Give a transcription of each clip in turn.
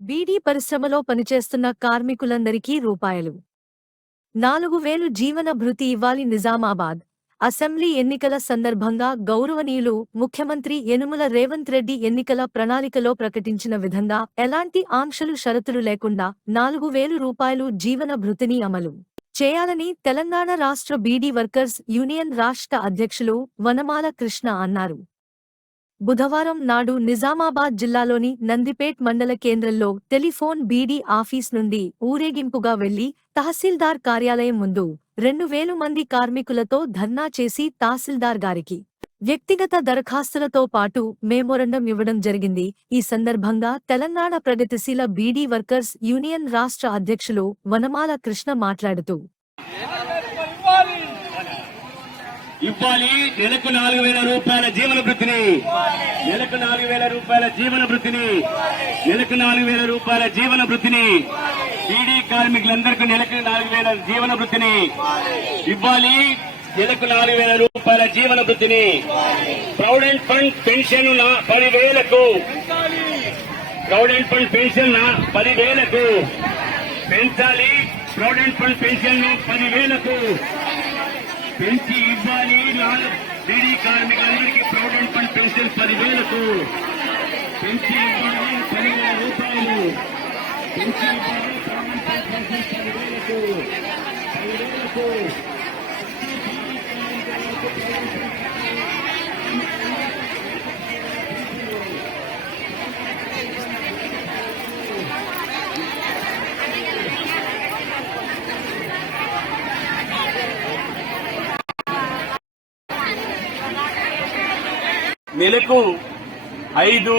బీడీ పరిశ్రమలో పనిచేస్తున్న కార్మికులందరికీ రూపాయలు. నాలుగు వేలు జీవన భృతి ఇవ్వాలి నిజామాబాద్. అసెంబ్లీ ఎన్నికల సందర్భంగా గౌరవనీయులు ముఖ్యమంత్రి యనుమల రేవంత్ రెడ్డి ఎన్నికల ప్రణాళికలో ప్రకటించిన విధంగా ఎలాంటి ఆంక్షలు షరతులు లేకుండా నాలుగు వేలు రూపాయలు జీవన భృతిని అమలు చేయాలని తెలంగాణ రాష్ట్ర బీడీ వర్కర్స్ యూనియన్ రాష్ట్ర అధ్యక్షులు వనమాల కృష్ణ అన్నారు. బుధవారం నాడు నిజామాబాద్ జిల్లాలోని నందిపేట్ మండల కేంద్రంలో టెలిఫోన్ బీడీ ఆఫీస్ నుండి ఊరేగింపుగా వెళ్ళి తహసీల్దార్ కార్యాలయం ముందు రెండు వేలు మంది కార్మికులతో ధర్నా చేసి తహసీల్దార్ గారికి వ్యక్తిగత దరఖాస్తులతో పాటు మెమోరండం ఇవ్వడం జరిగింది. ఈ సందర్భంగా తెలంగాణ ప్రగతిశీల బీడీ వర్కర్స్ యూనియన్ రాష్ట్ర అధ్యక్షులు వనమాల కృష్ణ మాట్లాడుతూ ఇవ్వాలి. నెలకు నాలుగు వేల రూపాయల జీవన వృత్తిని. నెలకు నాలుగు వేల రూపాయల జీవన వృత్తిని. నెలకు నాలుగు వేల రూపాయల జీవన వృత్తిని. బీడీ కార్మికులందరికీ నెలకు నాలుగు వేల జీవన వృత్తిని. ఇవ్వాలి. నెలకు నాలుగు వేల రూపాయల జీవన వృత్తిని. ప్రొవిడెంట్ ఫండ్ పెన్షన్ పదివేలకు. ప్రొవిడెంట్ ఫండ్ పెన్షన్ పదివేలకు. పెంచాలి. ప్రొవిడెంట్ ఫండ్ పెన్షన్ పదివేలకు. పెంచి ఇవ్వాలి. నాలుగు బీడీ కార్మికులందరికీ ప్రొవిడెంట్ ఫండ్ పెన్షన్ పదివేలకు. పెంచి ఇవ్వాలి పదివేల రూపాయలు. పెంచి ఇవ్వాలి ప్రొవిడెంట్ ఫండ్ పెన్షన్ పదివేలకు. పదివేలకు. నెలకు ఐదు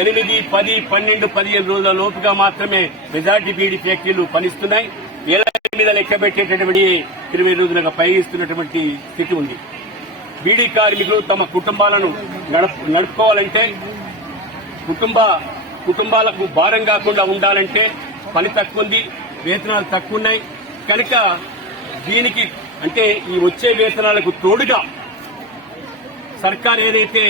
ఎనిమిది పది పన్నెండు పదిహేను రోజుల లోపుగా మాత్రమే మెజార్టీ బీడీ ఫ్యాక్టరీలు పనిస్తున్నాయి. ఏళ్ళ మీద లెక్క పెట్టేటటువంటి ఇరవై రోజులుగా పయనిస్తున్నటువంటి స్థితి ఉంది. బీడీ కార్మికులు తమ కుటుంబాలను నడుపుకోవాలంటే కుటుంబ కుటుంబాలకు భారం కాకుండా ఉండాలంటే పని తక్కువ ఉంది వేతనాలు తక్కువ ఉన్నాయి కనుక దీనికి అంటే ఈ వచ్చే వేతనాలకు తోడుగా సర్కార్ ఏదైతే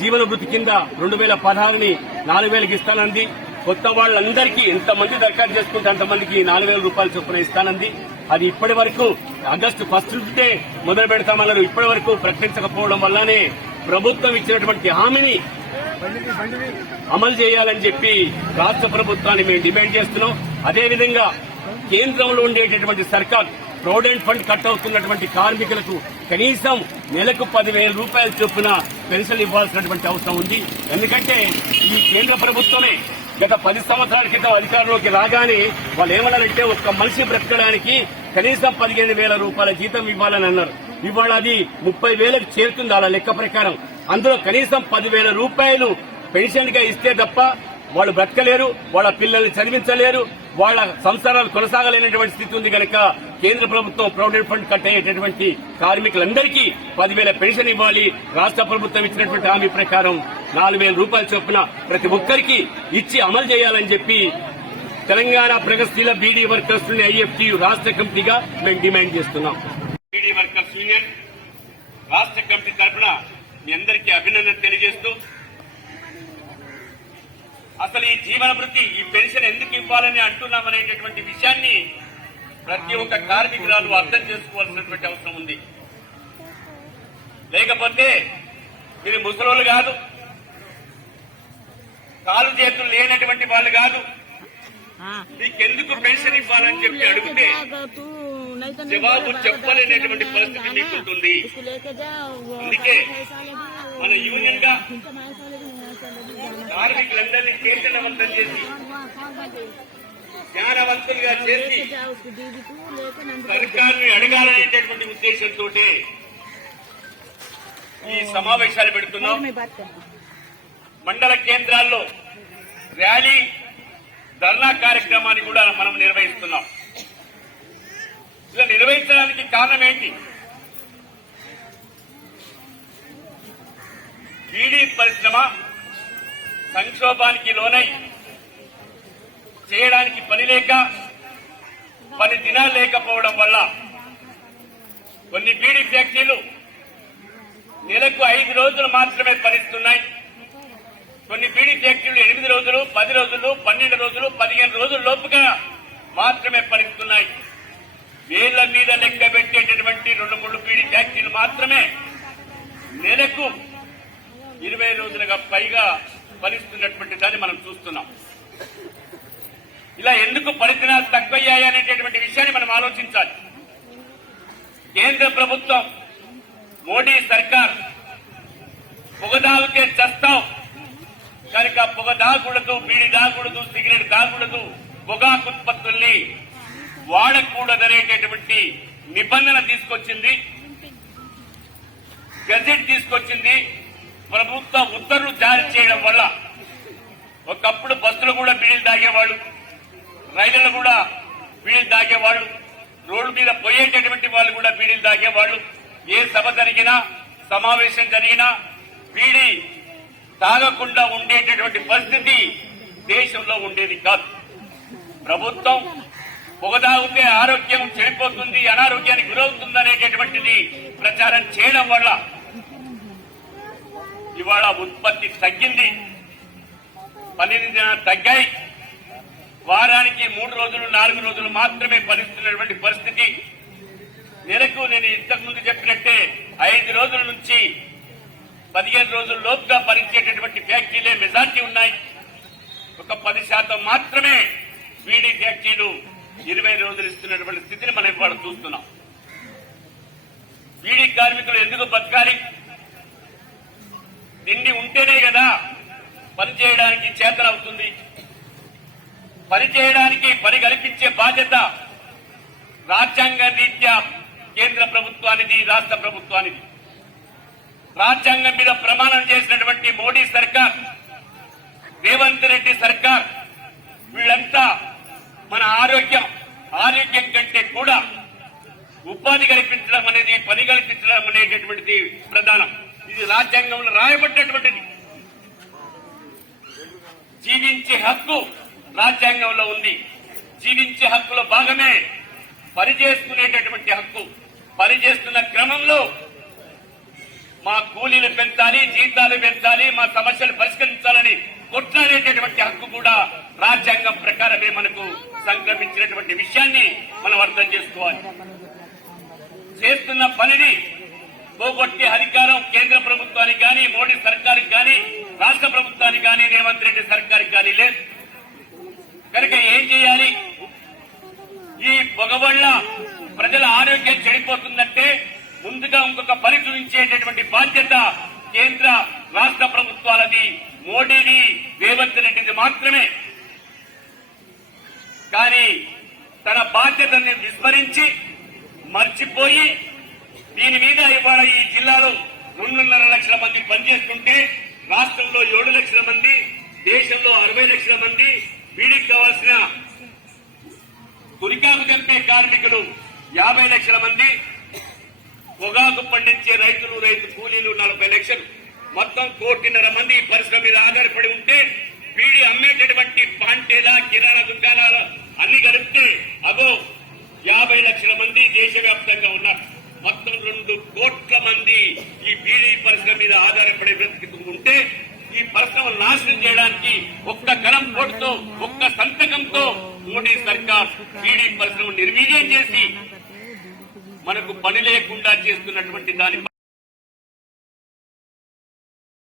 జీవన వృత్తి కింద రెండు వేల పదహారుని నాలుగు వేలకు ఇస్తానంది. కొత్త వాళ్ళందరికీ ఎంతమంది దరఖాస్తు చేసుకుంటే అంతమందికి నాలుగు వేల రూపాయలు చొప్పున ఇస్తానంది. అది ఇప్పటి వరకు ఆగస్టు ఫస్ట్ నుండే మొదలు పెడతామన్నారు ఇప్పటి వరకు ప్రకటించకపోవడం వల్లనే ప్రభుత్వం ఇచ్చినటువంటి హామీని అమలు చేయాలని చెప్పి రాష్ట్ర ప్రభుత్వాన్ని మేము డిమాండ్ చేస్తున్నాం. అదేవిధంగా కేంద్రంలో ఉండేటటువంటి సర్కార్ ప్రొవిడెంట్ ఫండ్ కట్ అవుతున్నటువంటి కార్మికులకు కనీసం నెలకు పదివేల రూపాయల చొప్పున పెన్షన్ ఇవ్వాల్సినటువంటి అవసరం ఉంది. ఎందుకంటే ఈ కేంద్ర ప్రభుత్వమే గత పది సంవత్సరాల క్రితం అధికారంలోకి రాగానే వాళ్ళు ఏమన్నారంటే ఒక్క మనిషి బ్రతకడానికి కనీసం పదిహేను వేల రూపాయల జీతం ఇవ్వాలని అన్నారు. ఇవాళ అది ముప్పై వేలకు చేరుతుంది అలా లెక్క ప్రకారం. అందులో కనీసం పదివేల రూపాయలు పెన్షన్గా ఇస్తే తప్ప వాళ్ళు బ్రతకలేరు వాళ్ళ పిల్లల్ని చదివించలేరు వాళ్ళ సంసారాలు కొనసాగలేనటువంటి స్థితి ఉంది కనుక కేంద్ర ప్రభుత్వం ప్రొవిడెంట్ ఫండ్ కట్ అయ్యేటటువంటి కార్మికులందరికీ పదివేల పెన్షన్ ఇవ్వాలి. రాష్ట్ర ప్రభుత్వం ఇచ్చినటువంటి హామీ ప్రకారం నాలుగు వేల రూపాయల చొప్పున ప్రతి ఒక్కరికి ఇచ్చి అమలు చేయాలని చెప్పి తెలంగాణ ప్రగతిశీల బీడీ వర్కర్స్ ఐఎఫ్టీ రాష్ట్ర కమిటీగా మేము డిమాండ్ చేస్తున్నాం. బీడీ వర్కర్స్ యూనియన్ రాష్ట్ర కమిటీ తరఫున మీ అందరికీ అభినందన తెలియజేస్తూ అసలు ఈ జీవన వృత్తి ఈ పెన్షన్ ఎందుకు ఇవ్వాలని అంటున్నామనేటటువంటి విషయాన్ని ప్రతి ఒక్క కార్మికురాలు అర్థం చేసుకోవాల్సినటువంటి అవసరం ఉంది. లేకపోతే మీరు ముసలోళ్ళు కాదు కాలు చేతులు లేనటువంటి వాళ్ళు కాదు మీకెందుకు పెన్షన్ ఇవ్వాలని చెప్పి అడిగితే జవాబు చెప్పలేనటువంటి పరిస్థితి మీకుంటుంది. అందుకే మన యూనియన్గా కార్మికులందరినీ చైతన్యవంతం చేసి జ్ఞానవంతులుగా చేసి సర్కారుని అడగాలనేటటువంటి ఉద్దేశంతో ఈ సమావేశాలు పెడుతున్నాం. మండల కేంద్రాల్లో ర్యాలీ ధర్నా కార్యక్రమాన్ని కూడా మనం నిర్వహిస్తున్నాం. ఇలా నిర్వహించడానికి కారణం ఏంటి? బీడీ పరిశ్రమ సంక్షోభానికి లోనై చేయడానికి పని లేక పని దినాలు లేకపోవడం వల్ల కొన్ని బీడీ ఫ్యాక్టరీలు నెలకు ఐదు రోజులు మాత్రమే పనిస్తున్నాయి కొన్ని బీడీ ఫ్యాక్టరీలు ఎనిమిది రోజులు పది రోజులు పన్నెండు రోజులు పదిహేను రోజుల లోపుగా మాత్రమే పనిస్తున్నాయి వేళ్ళ మీద లెక్క పెట్టేటటువంటి రెండు మూడు బీడీ ఫ్యాక్టరీలు మాత్రమే నెలకు ఇరవై రోజులుగా పైగా భరిస్తున్నటువంటి దాన్ని మనం చూస్తున్నాం. ఇలా ఎందుకు పరిధినాలు తక్కువయ్యాయి అనేటటువంటి విషయాన్ని మనం ఆలోచించాలి. కేంద్ర ప్రభుత్వం మోడీ సర్కార్ పొగ చస్తాం. కనుక పొగ దాగకూడదు బీడి దాగకూడదు సిగరెట్ దాగకూడదు పొగాకు ఉత్పత్తుల్ని వాడకూడదనేటటువంటి నిబంధన తీసుకొచ్చింది. గజెట్ తీసుకొచ్చింది. ప్రభుత్వ ఉత్తర్వులు జారీ చేయడం వల్ల ఒకప్పుడు బస్సులు కూడా బీడీలు తాగేవాళ్ళు రైళ్ళలో కూడా బీడీలు తాగేవాళ్ళు రోడ్డు మీద పోయేటటువంటి వాళ్ళు కూడా బీడీలు తాగేవాళ్ళు. ఏ సభ జరిగినా సమావేశం జరిగినా బీడీ తాగకుండా ఉండేటటువంటి పరిస్థితి దేశంలో ఉండేది కాదు. ప్రభుత్వం పొగ ఆరోగ్యం చెడిపోతుంది అనారోగ్యానికి గురవుతుంది అనేటటువంటిది ప్రచారం చేయడం వల్ల ఇవాళ ఉత్పత్తి తగ్గింది. పన్నెండు దినాలు తగ్గాయి. వారానికి మూడు రోజులు నాలుగు రోజులు మాత్రమే పనిస్తున్నటువంటి పరిస్థితి. నెలకు నేను ఇంతకు ముందు చెప్పినట్టే ఐదు రోజుల నుంచి పదిహేను రోజుల లోపుగా పనిచేటటువంటి ఫ్యాక్టరీలే మెజార్టీ ఉన్నాయి. ఒక పది శాతం మాత్రమే బీడీ ఫ్యాక్టరీలు ఇరవై రోజులు ఇస్తున్నటువంటి స్థితిని మనం ఇవాళ చూస్తున్నాం. బీడీ కార్మికులు ఎందుకు బతకాలి? తిండి ఉంటేనే కదా పని చేయడానికి చేతనవుతుంది పని చేయడానికి పని కల్పించే బాధ్యత రాజ్యాంగ రీత్యా కేంద్ర ప్రభుత్వానికి రాష్ట్ర ప్రభుత్వానికి రాజ్యాంగం మీద ప్రమాణం చేసినటువంటి మోడీ సర్కార్ రేవంత్ రెడ్డి సర్కార్ వీళ్ళంతా మన ఆరోగ్యం ఆరోగ్యం కంటే కూడా ఉపాధి కల్పించడం అనేది పని కల్పించడం అనేటటువంటిది ప్రధానం. ఇది రాజ్యాంగంలో రాయబడ్డటువంటిది. జీవించే హక్కు రాజ్యాంగంలో ఉంది. జీవించే హక్కులో భాగమే పని చేసుకునేటటువంటి హక్కు. పని చేస్తున్న క్రమంలో మా కూలీలు పెంచాలి జీతాలు పెంచాలి మా సమస్యలు పరిష్కరించాలని కొట్లాడేటటువంటి హక్కు కూడా రాజ్యాంగం ప్రకారమే మనకు సంక్రమించినటువంటి విషయాన్ని మనం అర్థం చేసుకోవాలి. చేస్తున్న పనిని పోగొట్టే అధికారం కేంద్ర ప్రభుత్వానికి గాని మోడీ సర్కారుకి గాని రాష్ట్ర ప్రభుత్వానికి గాని రేవంత్ రెడ్డి సర్కారుకి గాని లేదు. కనుక ఏం చేయాలి? ఈ పొగ వల్ల ప్రజల ఆరోగ్యం చెడిపోతుందంటే ముందుగా ఇంకొక పని చూపించేటటువంటి బాధ్యత కేంద్ర రాష్ట్ర ప్రభుత్వాలది మోడీది రేవంత్ రెడ్డిది మాత్రమే. కానీ తన బాధ్యతని విస్మరించి మర్చిపోయి దీని మీద ఇవాళ ఈ జిల్లాలో రెండున్నర లక్షల మంది పనిచేస్తుంటే రాష్ట్రంలో ఏడు లక్షల మంది దేశంలో అరవై లక్షల మంది వీడికి కావాల్సిన తురికాకు చంపే కార్మికులు యాభై లక్షల మంది పొగాకు పండించే రైతులు రైతు కూలీలు నలభై లక్షలు. మొత్తం కోటిన్నర మంది ఈ పరిశ్రమ మీద ఆధారపడి ఉంటే వీడి అమ్మేటటువంటి పాంటేల కిరాణా దుకాణాలు అన్ని కలిపితే అగో యాభై లక్షల మంది దేశవ్యాప్తంగా ఉన్నారు. మొత్తం రెండు కోట్ల మంది ఈ బీడీ పరిశ్రమ మీద ఆధారపడే బ్రతుకుతూ ఉంటే ఈ పరిశ్రమ నాశనం చేయడానికి ఒక్క కలం పోటుతో ఒక్క సంతకంతో మోడీ సర్కార్ బీడీ పరిశ్రమ నిర్వీర్యం చేసి మనకు పని లేకుండా చేస్తున్నటువంటి దాని